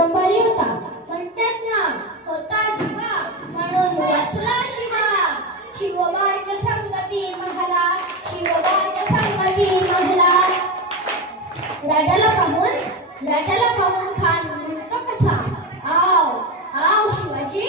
एकदम भारी होता. म्हणतात ना, होता जीवा म्हणून वाचला शिवा. शिवबाच्या संगती महला, शिवबाच्या संगती महला. राजाला पाहून खान म्हणतो कसा, आओ आओ शिवाजी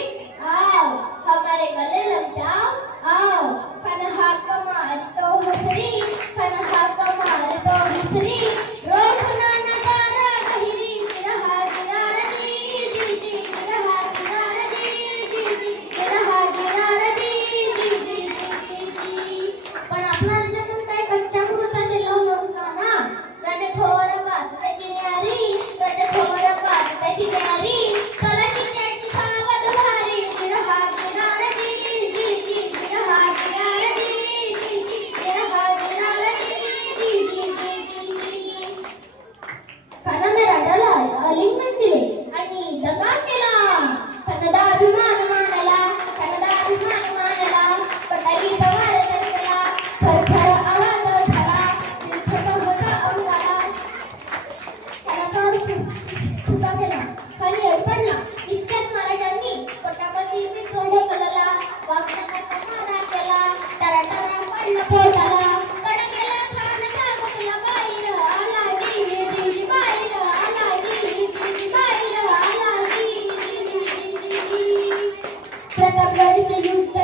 आओ, हमारे गले लग जाओ आओ. खान हाक मारतो हसरी, खान हाक मारतो हसरी. रोज नजारा गहिरी, गिरहा गिरारदी जी जी, गिरहा गिरारदी जी जी, गिरहा गिरारदी जी जी जी जी. पण आपला राजाकडून काय कच्च्या कृताचे लोण का ना. राजा थोर बात त्याची न्यारी, राजा थोर बात त्याची न्यारी. चला की त्याची सावध भारी, गिरहा गिरारदी जी जी, गिरहा गिरारदी जी जी, गिरहा गिरारदी जी जी जी जी. खानाने राजाला आलिंगन दिले आणि दगा केला. खानाचा अभिमान मानला, खानाचा अभिमान मानला. कटारीचा वार केला, थरथर आवाज झाला, चिलखत होता अंगाला. खानाचा फुगा केला, खान येड पडला. इतक्यात महाराजांनी पोटामध्ये विजोड ढकलला. वाघनाचा मारा केला, टराटरा पडला पोटाला. कडकेला खानचा कुठला बाहेर आला जी जी जी, बाहेर आला जी जी जी, बाहेर आला जी जी जी जी. प्रतापगडचे युद्ध